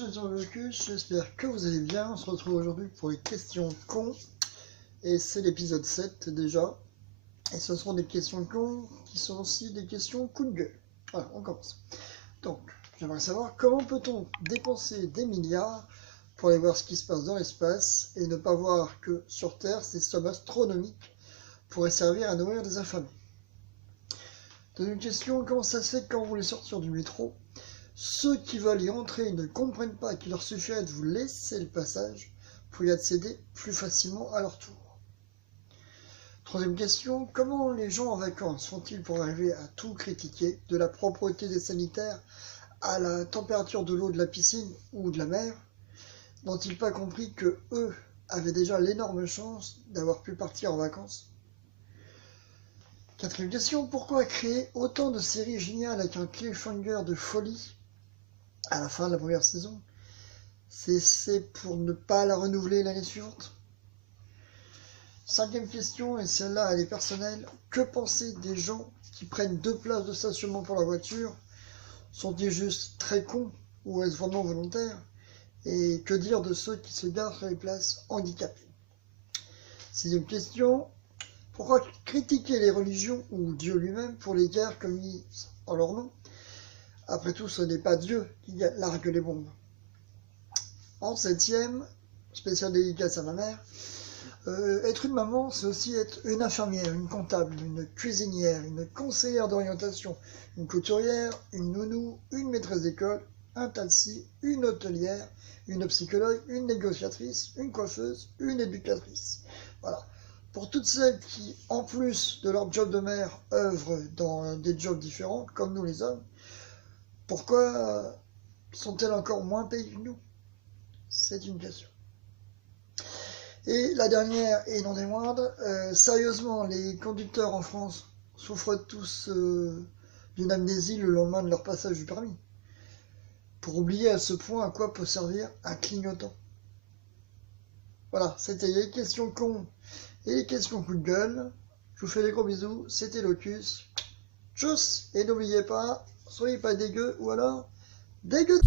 chers Locus, j'espère que vous allez bien. On se retrouve aujourd'hui pour les questions cons. Et c'est l'épisode 7 déjà. Et ce seront des questions cons qui sont aussi des questions coup de gueule. Voilà, on commence. Donc, j'aimerais savoir comment peut-on dépenser des milliards pour aller voir ce qui se passe dans l'espace et ne pas voir que sur Terre, ces sommes astronomiques pourraient servir à nourrir des affamés. Deuxième question, comment ça se fait que quand vous voulez sortir du métro, ceux qui veulent y entrer ne comprennent pas qu'il leur suffirait de vous laisser le passage pour y accéder plus facilement à leur tour. Troisième question, comment les gens en vacances font-ils pour arriver à tout critiquer, de la propreté des sanitaires à la température de l'eau de la piscine ou de la mer? N'ont-ils pas compris que eux avaient déjà l'énorme chance d'avoir pu partir en vacances? Quatrième question, pourquoi créer autant de séries géniales avec un cliffhanger de folie à la fin de la première saison? C'est pour ne pas la renouveler l'année suivante. Cinquième question, et celle-là elle est personnelle, que penser des gens qui prennent 2 places de stationnement pour la voiture? Sont-ils juste très cons ou est-ce vraiment volontaire? Et que dire de ceux qui se garent sur les places handicapées? Sixième question, pourquoi critiquer les religions ou Dieu lui-même pour les guerres commises en leur nom? Après tout, ce n'est pas Dieu qui largue les bombes. En septième, spécial dédicace à ma mère, être une maman, c'est aussi être une infirmière, une comptable, une cuisinière, une conseillère d'orientation, une couturière, une nounou, une maîtresse d'école, un taxi, une hôtelière, une psychologue, une négociatrice, une coiffeuse, une éducatrice. Voilà. Pour toutes celles qui, en plus de leur job de mère, œuvrent dans des jobs différents, comme nous les hommes, pourquoi sont-elles encore moins payées que nous? C'est une question. Et la dernière, et non des moindres, sérieusement, les conducteurs en France souffrent tous d'une amnésie le lendemain de leur passage du permis. Pour oublier à ce point à quoi peut servir un clignotant. Voilà, c'était les questions cons et les questions coup de gueule. Je vous fais des gros bisous, c'était Locus. Tchuss. Et n'oubliez pas, soyez pas dégueux ou alors dégueu.